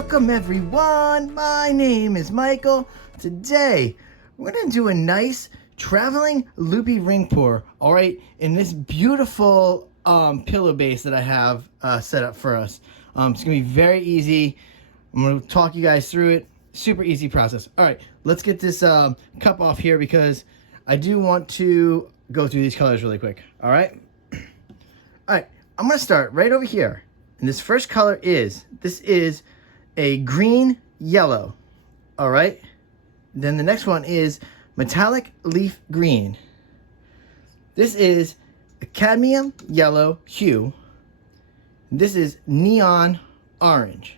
Welcome everyone, my name is Michael. Today, we're gonna do a nice traveling loopy ring pour, all right, in this beautiful pillow base that I have set up for us. It's gonna be very easy. I'm gonna talk you guys through it. Super easy process. All right, let's get this cup off here because I do want to go through these colors really quick, all right? All right, I'm gonna start right over here. And this first color is a green yellow, all right? Then the next one is metallic leaf green. This is a cadmium yellow hue. This is neon orange.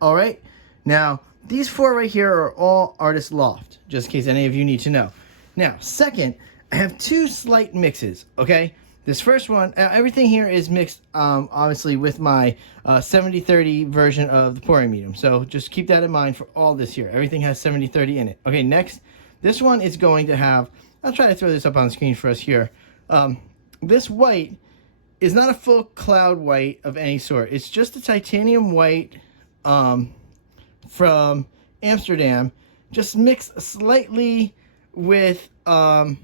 All right, now these four right here are all Artist Loft, just in case any of you need to know. Now, second, I have two slight mixes, okay? This first one, everything here is mixed, obviously, with my 70-30 version of the pouring medium. So just keep that in mind for all this here. Everything has 70-30 in it. Okay, next, this one is going to have, I'll try to throw this up on the screen for us here. This white is not a full cloud white of any sort. It's just a titanium white from Amsterdam, just mixed slightly with some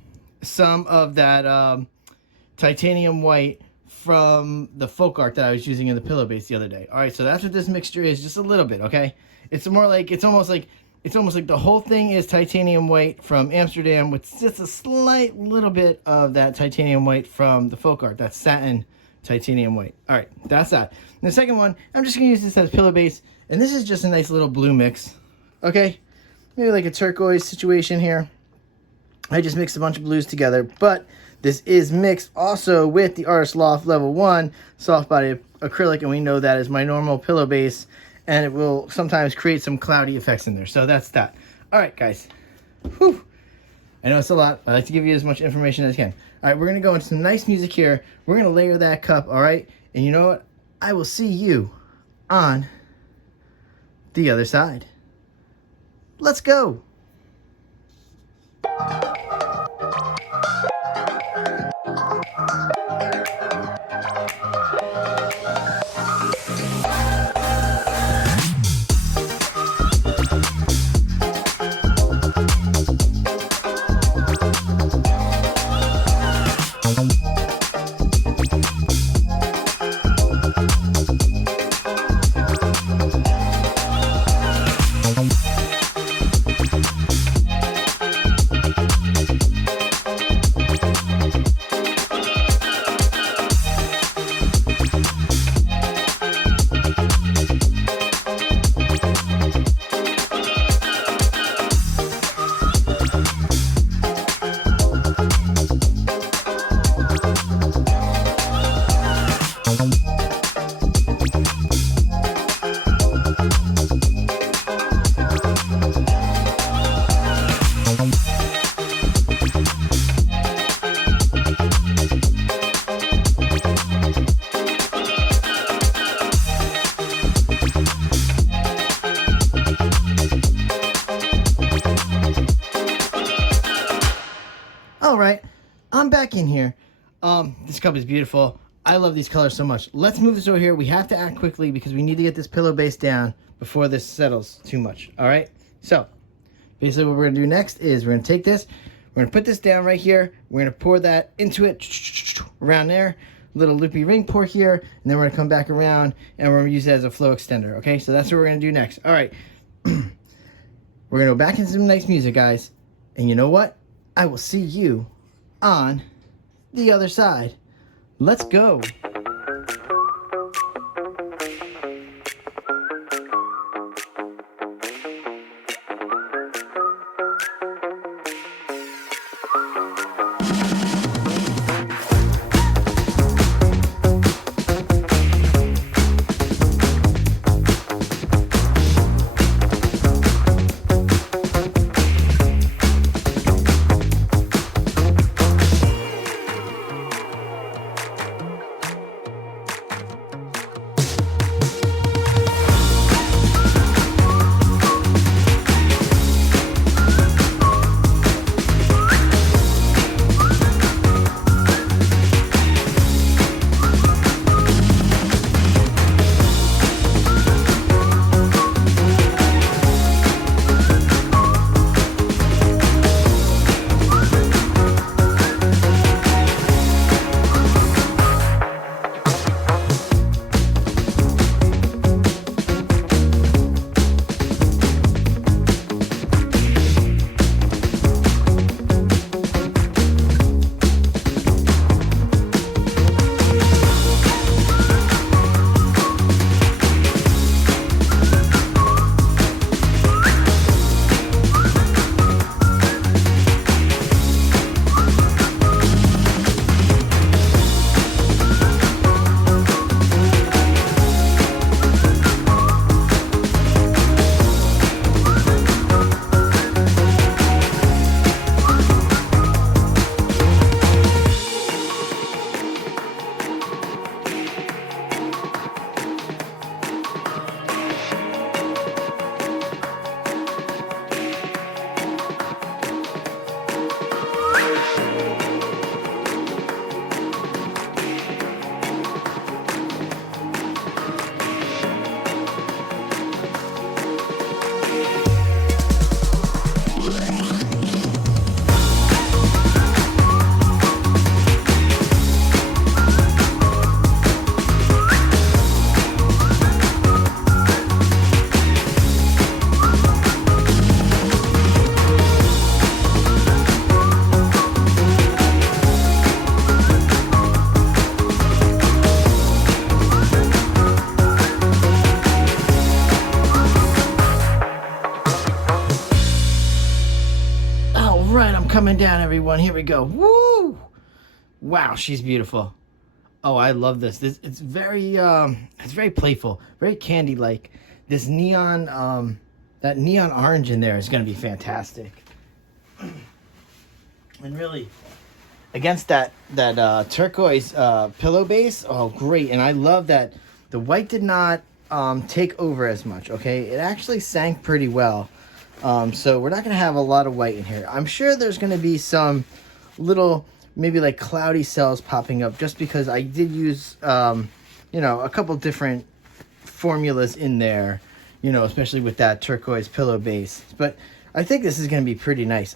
of that titanium white from the folk art that I was using in the pillow base the other day. All right, so that's what this mixture is, just a little bit, okay? It's more like, it's almost like the whole thing is titanium white from Amsterdam with just a slight little bit of that titanium white from the folk art, that satin titanium white. All right, that's that. And the second one, I'm just gonna use this as pillow base, and this is just a nice little blue mix, okay? Maybe like a turquoise situation here. I just mixed a bunch of blues together, but this is mixed also with the Artist Loft Level 1 soft body acrylic, and we know that is my normal pillow base, and it will sometimes create some cloudy effects in there. So that's that. All right, guys. Whew. I know it's a lot, but I like to give you as much information as I can. All right, we're going to go into some nice music here. We're going to layer that cup, all right? And you know what? I will see you on the other side. Let's go. All right, I'm back in here. This cup is beautiful. I love these colors so much. Let's move this over here. We have to act quickly because we need to get this pillow base down before this settles too much. All right, so basically what we're gonna do next is we're gonna take this, we're gonna put this down right here, we're gonna pour that into it around there, little loopy ring pour here, and then we're gonna come back around and we're gonna use it as a flow extender. Okay, so that's what we're gonna do next. All right, we're gonna go back into some nice music, guys, and you know what? I will see you on the other side. Let's go. coming down, everyone. Here we go. Woo! Wow, she's beautiful. Oh, I love this. It's very playful, very candy-like. This neon, that neon orange in there is going to be fantastic. And really, against that turquoise pillow base, oh great. And I love that the white did not take over as much. Okay, it actually sank pretty well. So we're not going to have a lot of white in here. I'm sure there's going to be some little maybe like cloudy cells popping up, just because I did use you know, a couple different formulas in there, you know, especially with that turquoise pillow base. But I think this is going to be pretty nice.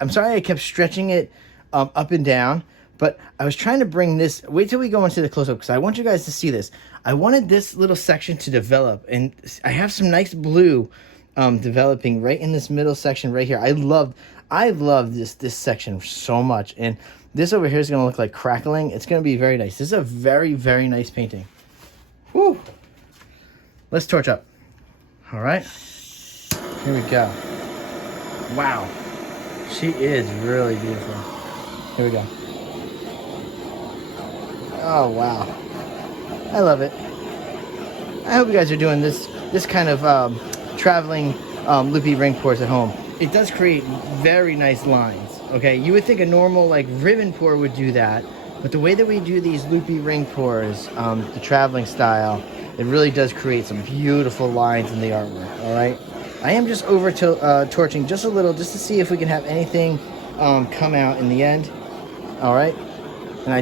I'm sorry I kept stretching it up and down, but I was trying to bring this, wait till we go into the close-up because I want you guys to see this. I wanted this little section to develop, and I have some nice blue developing right in this middle section right here. I love this section so much, and this over here is going to look like crackling. It's going to be very nice. This is a very, very nice painting. Woo! Let's torch up. All right, here we go. Wow, she is really beautiful. Here we go. Oh wow, I love it. I hope you guys are doing this kind of traveling loopy ring pours at home. It does create very nice lines. Okay, you would think a normal like ribbon pour would do that, but the way that we do these loopy ring pours, the traveling style, it really does create some beautiful lines in the artwork. All right, I am just over to torching just a little, just to see if we can have anything come out in the end. All right, and I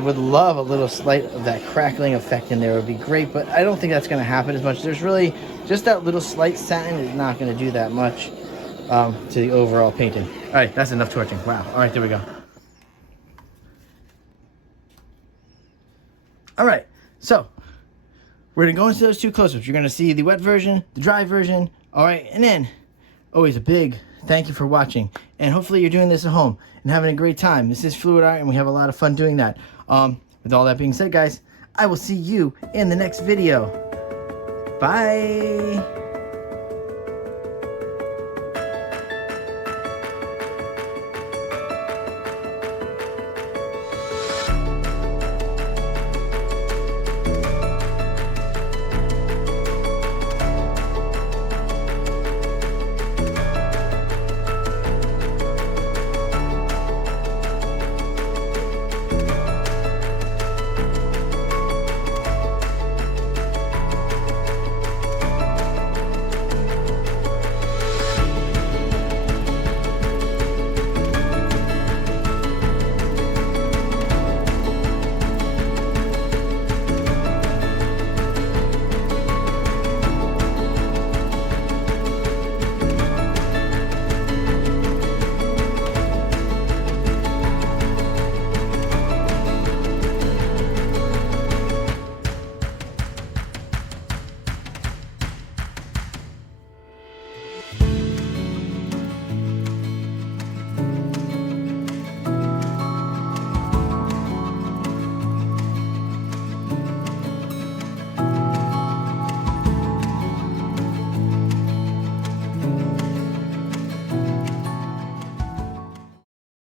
would love a little slight of that crackling effect in there. It would be great, but I don't think that's going to happen as much. There's really just that little slight satin is not going to do that much to the overall painting. All right, that's enough torching. Wow. All right, there we go. All right, so we're going to go into those two close-ups. You're going to see the wet version, the dry version. All right, and then always a big thank you for watching. And hopefully you're doing this at home and having a great time. This is fluid art, and we have a lot of fun doing that. With all that being said, guys, I will see you in the next video. Bye.